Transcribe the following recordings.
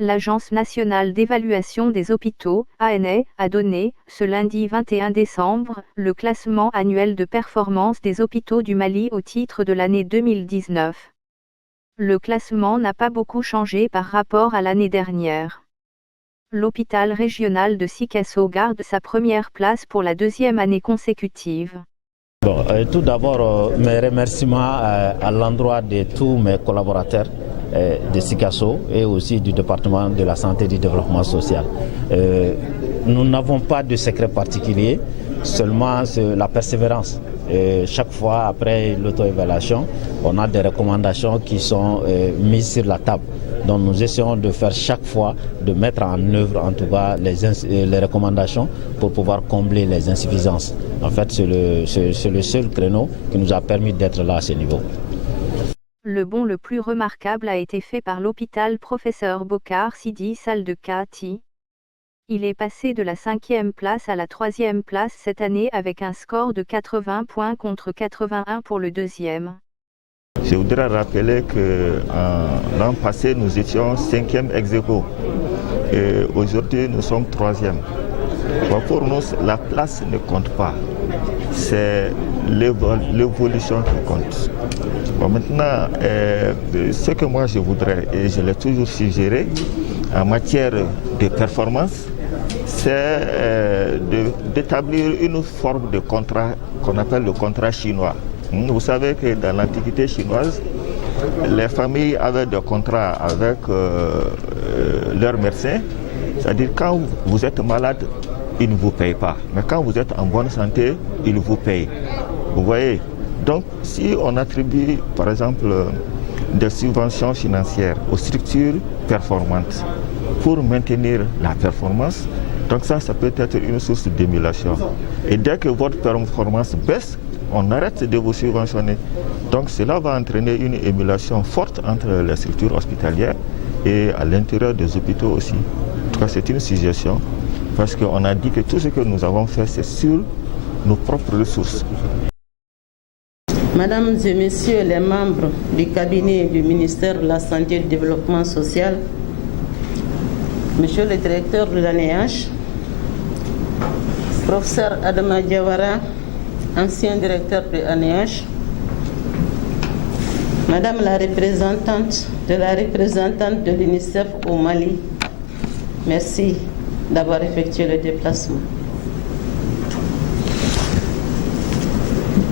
L'Agence nationale d'évaluation des hôpitaux, ANA, a donné, ce lundi 21 décembre, le classement annuel de performance des hôpitaux du Mali au titre de l'année 2019. Le classement n'a pas beaucoup changé par rapport à l'année dernière. L'hôpital régional de Sikasso garde sa première place pour la deuxième année consécutive. Bon, tout d'abord, mes remerciements à l'endroit de tous mes collaborateurs de Sikasso et aussi du département de la santé et du développement social. Nous n'avons pas de secret particulier, seulement la persévérance. Chaque fois après l'auto-évaluation, on a des recommandations qui sont mises sur la table. Donc nous essayons de faire chaque fois, de mettre en œuvre en tout cas les recommandations pour pouvoir combler les insuffisances. En fait, c'est le seul créneau qui nous a permis d'être là à ce niveau. Le bond le plus remarquable a été fait par l'hôpital Professeur Bokar Sidi Sall de Kati. Il est passé de la 5e place à la 3e place cette année avec un score de 80 points contre 81 pour le deuxième. Je voudrais rappeler qu'en l'an passé, nous étions 5e ex aequo et aujourd'hui nous sommes 3e. Pour nous, la place ne compte pas, c'est l'évolution qui compte. Bon, maintenant, ce que moi je voudrais, et je l'ai toujours suggéré, en matière de performance, c'est d'établir une forme de contrat qu'on appelle le contrat chinois. Vous savez que dans l'Antiquité chinoise, les familles avaient des contrats avec leurs médecins, c'est-à-dire quand vous êtes malade, ils ne vous payent pas. Mais quand vous êtes en bonne santé, ils vous payent. Vous voyez? Donc si on attribue par exemple des subventions financières aux structures performantes pour maintenir la performance, donc ça peut être une source d'émulation. Et dès que votre performance baisse, on arrête de vous subventionner. Donc cela va entraîner une émulation forte entre les structures hospitalières et à l'intérieur des hôpitaux aussi. En tout cas, c'est une suggestion parce qu'on a dit que tout ce que nous avons fait, c'est sur nos propres ressources. Mesdames et Messieurs les membres du cabinet du ministère de la Santé et du Développement social, Monsieur le directeur de l'ANEH, Professeur Adama Diawara, ancien directeur de l'ANEH, Madame la représentante de l'UNICEF au Mali, merci d'avoir effectué le déplacement.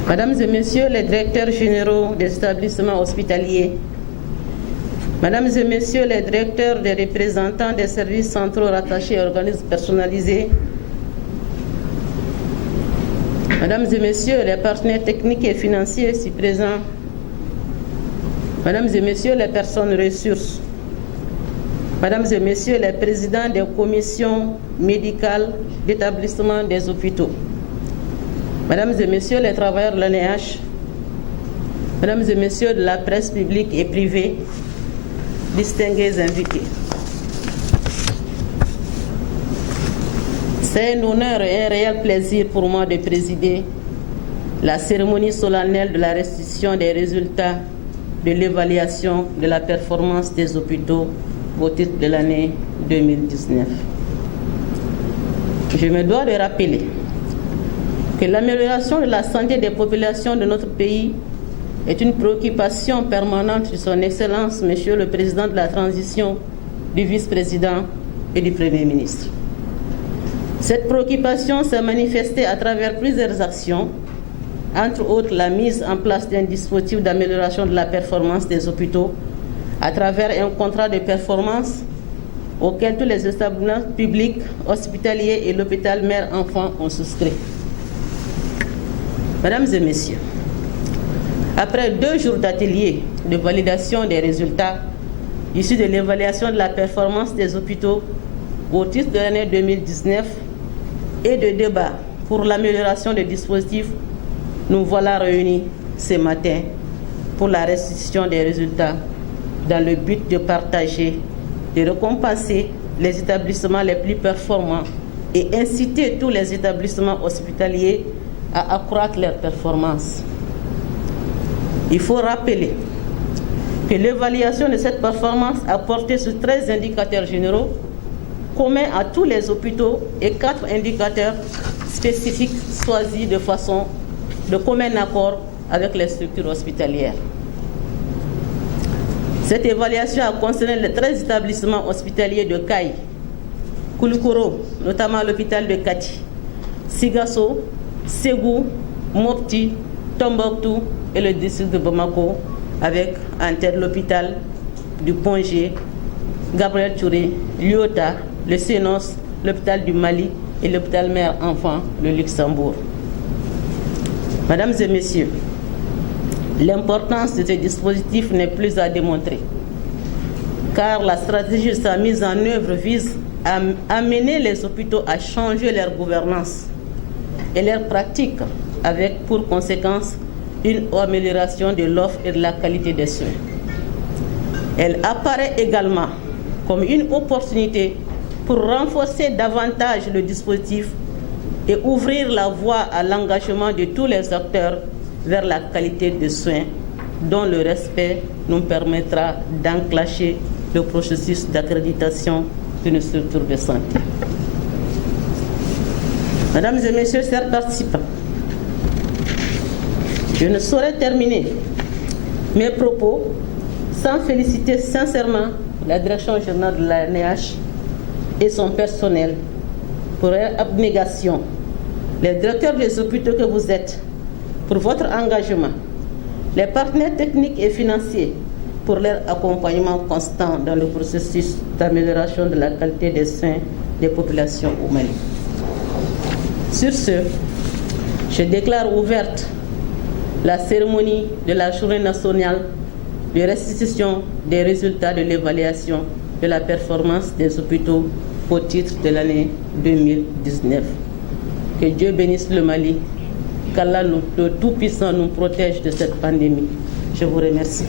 Mesdames et Messieurs les directeurs généraux des établissements hospitaliers, Mesdames et Messieurs les directeurs des représentants des services centraux rattachés à organismes personnalisés, Mesdames et Messieurs les partenaires techniques et financiers ici présents, Mesdames et Messieurs les personnes ressources, Mesdames et Messieurs les présidents des commissions médicales d'établissement des hôpitaux, Mesdames et Messieurs les travailleurs de l'ANEH, Mesdames et Messieurs de la presse publique et privée, distingués invités. C'est un honneur et un réel plaisir pour moi de présider la cérémonie solennelle de la restitution des résultats de l'évaluation de la performance des hôpitaux au titre de l'année 2019. Je me dois de rappeler que l'amélioration de la santé des populations de notre pays est une préoccupation permanente de son Excellence, Monsieur le Président de la Transition, du Vice-président et du Premier ministre. Cette préoccupation s'est manifestée à travers plusieurs actions, entre autres la mise en place d'un dispositif d'amélioration de la performance des hôpitaux à travers un contrat de performance auquel tous les établissements publics, hospitaliers et l'hôpital mère-enfant ont souscrit. Mesdames et Messieurs, après 2 jours d'atelier de validation des résultats issus de l'évaluation de la performance des hôpitaux au titre de l'année 2019 et de débats pour l'amélioration des dispositifs, nous voilà réunis ce matin pour la restitution des résultats dans le but de partager, de récompenser les établissements les plus performants et inciter tous les établissements hospitaliers à accroître leurs performances. Il faut rappeler que l'évaluation de cette performance a porté sur 13 indicateurs généraux communs à tous les hôpitaux et 4 indicateurs spécifiques choisis de commun accord avec les structures hospitalières. Cette évaluation a concerné les 13 établissements hospitaliers de Kayi, Koulikoro, notamment l'hôpital de Kati, Sigasso, Ségou, Mopti, Tombouctou et le district de Bamako, avec en tête l'hôpital du Pongé, Gabriel Touré, Lyota, le Sénos, l'hôpital du Mali et l'hôpital mère-enfant de Luxembourg. Mesdames et messieurs, l'importance de ce dispositif n'est plus à démontrer, car la stratégie de sa mise en œuvre vise à amener les hôpitaux à changer leur gouvernance et leurs pratiques, avec pour conséquence une amélioration de l'offre et de la qualité des soins. Elle apparaît également comme une opportunité pour renforcer davantage le dispositif et ouvrir la voie à l'engagement de tous les acteurs vers la qualité de soins, dont le respect nous permettra d'enclencher le processus d'accréditation d'une structure de santé. Mesdames et messieurs, chers participants, je ne saurais terminer mes propos sans féliciter sincèrement la direction générale de l'ANEH et son personnel pour leur abnégation, les directeurs des hôpitaux que vous êtes pour votre engagement, les partenaires techniques et financiers pour leur accompagnement constant dans le processus d'amélioration de la qualité des soins des populations au Mali. Sur ce, je déclare ouverte la cérémonie de la Journée nationale de restitution des résultats de l'évaluation de la performance des hôpitaux au titre de l'année 2019. Que Dieu bénisse le Mali, qu'Allah, le Tout-Puissant, nous protège de cette pandémie. Je vous remercie.